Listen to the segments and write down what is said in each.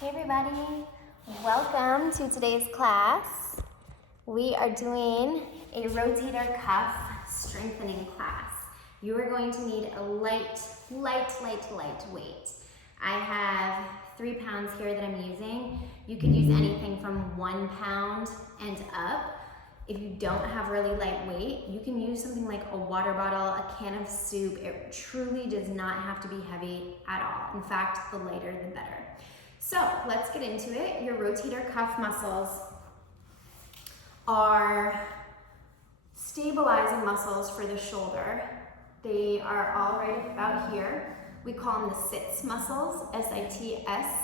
Hey everybody, welcome to today's class. We are doing a rotator cuff strengthening class. You are going to need a light weight. I have 3 pounds here that I'm using. You could use anything from 1 pound and up. If you don't have really light weight, you can use something like a water bottle, a can of soup. It truly does not have to be heavy at all. In fact, the lighter the better. So let's get into it. Your rotator cuff muscles are stabilizing muscles for the shoulder. They are all right about here. We call them the sits muscles, S-I-T-S.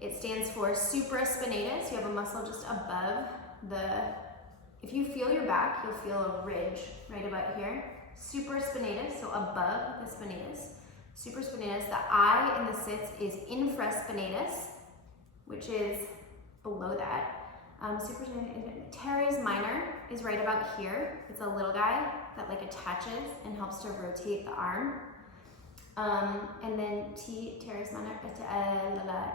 It stands for supraspinatus. You have a muscle just above if you feel your back, you'll feel a ridge right about here. Supraspinatus, so above the spinatus. Supraspinatus, the I in the sits is infraspinatus, which is below that. Teres minor is right about here. It's a little guy that like attaches and helps to rotate the arm. And then T, teres minor,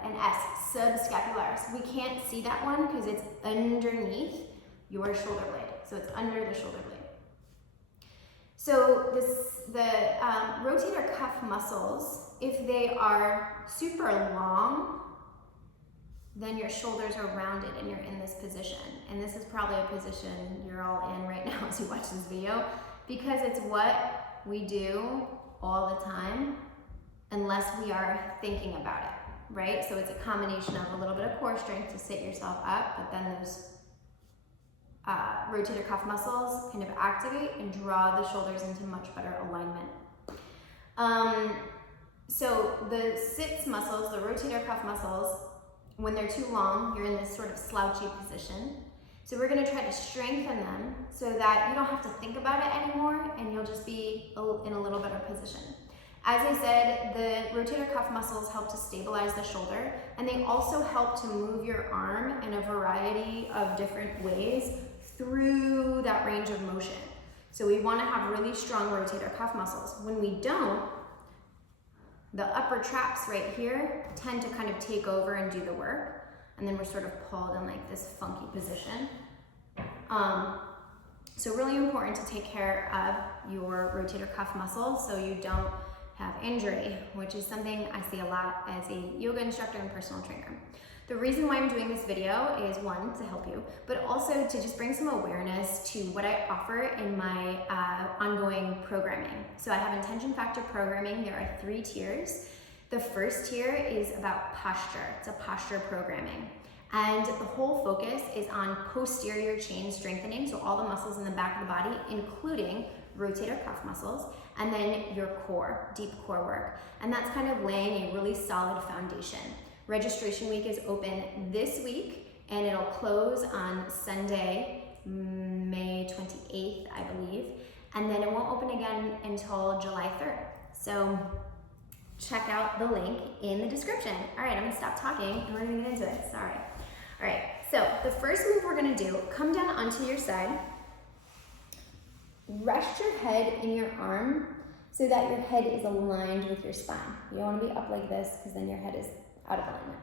and S, subscapularis. We can't see that one because it's underneath your shoulder blade. So it's under the shoulder blade. So the rotator cuff muscles, if they are super long, then your shoulders are rounded and you're in this position. And this is probably a position you're all in right now as you watch this video, because it's what we do all the time unless we are thinking about it, right? So it's a combination of a little bit of core strength to sit yourself up, but then those rotator cuff muscles kind of activate and draw the shoulders into much better alignment. So the sits muscles, the rotator cuff muscles, when they're too long, you're in this sort of slouchy position. So we're gonna try to strengthen them so that you don't have to think about it anymore and you'll just be in a little better position. As I said, the rotator cuff muscles help to stabilize the shoulder, and they also help to move your arm in a variety of different ways through that range of motion. So we want to have really strong rotator cuff muscles. When we don't, the upper traps right here tend to kind of take over and do the work, and then we're sort of pulled in like this funky position. So really important to take care of your rotator cuff muscles so you don't have injury, which is something I see a lot as a yoga instructor and personal trainer. The reason why I'm doing this video is, one, to help you, but also to just bring some awareness to what I offer in my ongoing programming. So I have intention factor programming. There are 3 tiers. The first tier is about posture. It's a posture programming. And the whole focus is on posterior chain strengthening, so all the muscles in the back of the body, including rotator cuff muscles, and then your core, deep core work. And that's kind of laying a really solid foundation. Registration week is open this week, and it'll close on Sunday, May 28th, I believe. And then it won't open again until July 3rd. So check out the link in the description. All right, I'm gonna stop talking and we're gonna get into it, sorry. All right, so the first move we're gonna do, come down onto your side, rest your head in your arm so that your head is aligned with your spine. You don't wanna be up like this because then your head is out of alignment.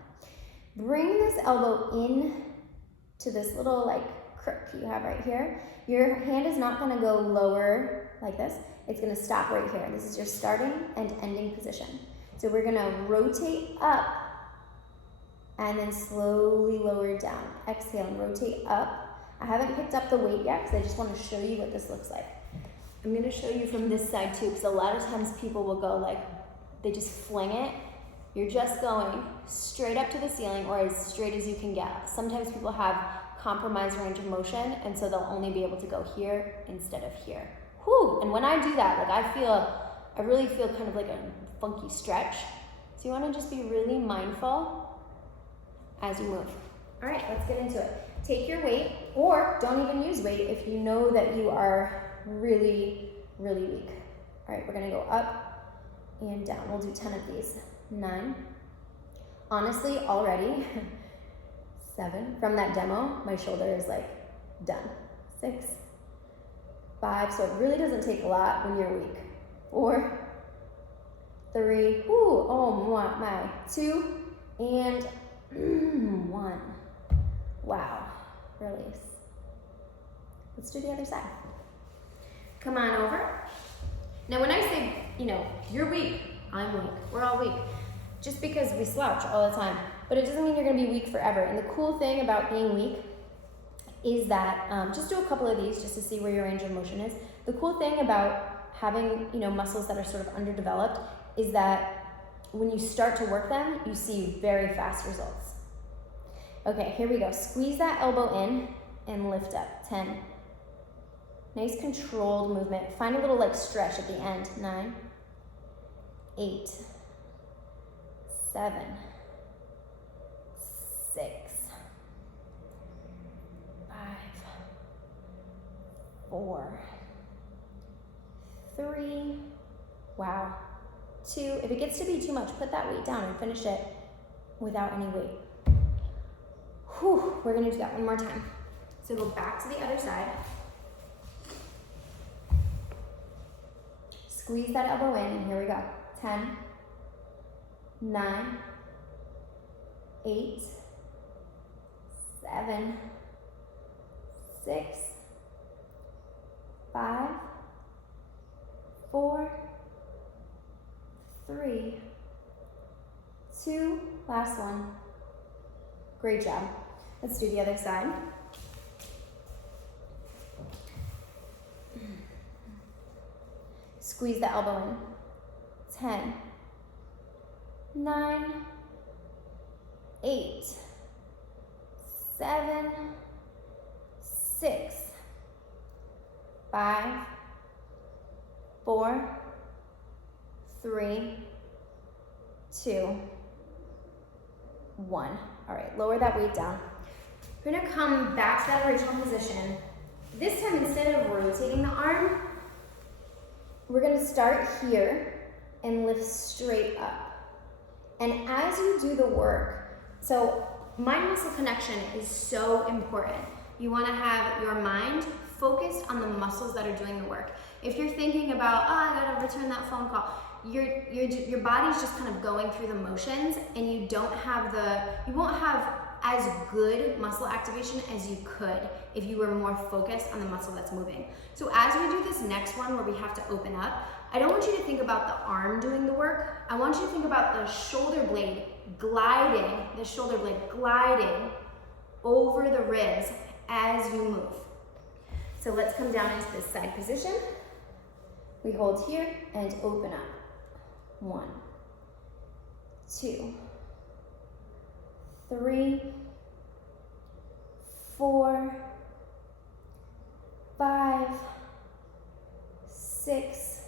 Bring this elbow in to this little like crook you have right here. Your hand is not gonna go lower like this. It's gonna stop right here. This is your starting and ending position. So we're gonna rotate up and then slowly lower down. Exhale and rotate up. I haven't picked up the weight yet because I just wanna show you what this looks like. I'm gonna show you from this side too, because a lot of times people will go like, they just fling it. You're just going straight up to the ceiling or as straight as you can get. Sometimes people have compromised range of motion, and so they'll only be able to go here instead of here. Whew, and when I do that, like I really feel kind of like a funky stretch. So you wanna just be really mindful as you move. All right, let's get into it. Take your weight, or don't even use weight if you know that you are really, really weak. All right, we're gonna go up and down. We'll do 10 of these. 9. Honestly, already, 7. From that demo, my shoulder is like done. 6. 5. So it really doesn't take a lot when you're weak. 4. 3. Ooh, oh my. 2. And 1. Wow. Release. Let's do the other side. Come on over. Now when I say, you're weak, I'm weak, we're all weak. Just because we slouch all the time. But it doesn't mean you're gonna be weak forever. And the cool thing about being weak is that, just do a couple of these just to see where your range of motion is. The cool thing about having, muscles that are sort of underdeveloped is that when you start to work them, you see very fast results. Okay, here we go. Squeeze that elbow in and lift up. 10. Nice controlled movement. Find a little stretch at the end. 9, 8, 7, 6, 5, 4, 3, wow, 2. If it gets to be too much, put that weight down and finish it without any weight. Whew, we're gonna do that one more time. So go back to the other side. Squeeze that elbow in, and here we go. 10, 9, 8, 7, 6, 5, 4, 3, 2, last one. Great job. Let's do the other side. Squeeze the elbow in. 10, 9, 8, 7, 6, 5, 4, 3, 2, 1. All right, lower that weight down. We're gonna come back to that original position. This time, instead of rotating the arm, we're gonna start here and lift straight up. And as you do the work, so mind-muscle connection is so important. You wanna have your mind focused on the muscles that are doing the work. If you're thinking about, I gotta return that phone call, your body's just kind of going through the motions, and you won't have as good muscle activation as you could if you were more focused on the muscle that's moving. So as we do this next one where we have to open up, I don't want you to think about the arm doing the work. I want you to think about the shoulder blade gliding over the ribs as you move. So let's come down into this side position. We hold here and open up. 1, 2, 3, 4, 5, 6,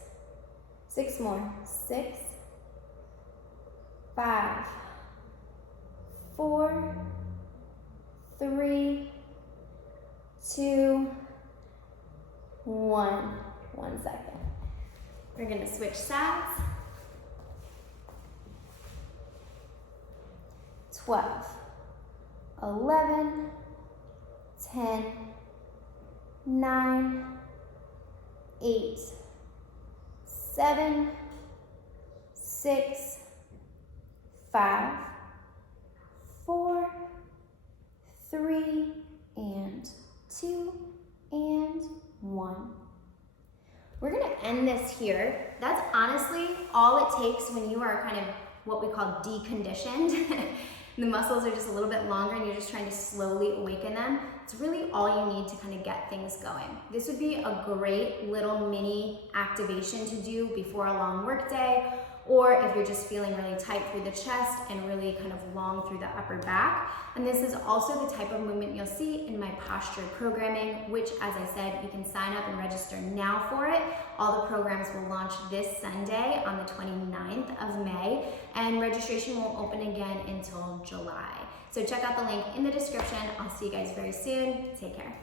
6 more. 6, 5, 4, 3, 2, 1. 1 second. We're gonna switch sides. 12, 11, 10, 9, 8, 7, 6, 5, 4, 3, and 2, and 1. We're gonna end this here. That's honestly all it takes when you are kind of what we call deconditioned. The muscles are just a little bit longer and you're just trying to slowly awaken them. It's really all you need to kind of get things going. This would be a great little mini activation to do before a long work day, or if you're just feeling really tight through the chest and really kind of long through the upper back. And this is also the type of movement you'll see in my posture programming, which, as I said, you can sign up and register now for it. All the programs will launch this Sunday on the 29th of May, and registration won't open again until July. So check out the link in the description. I'll see you guys very soon. Take care.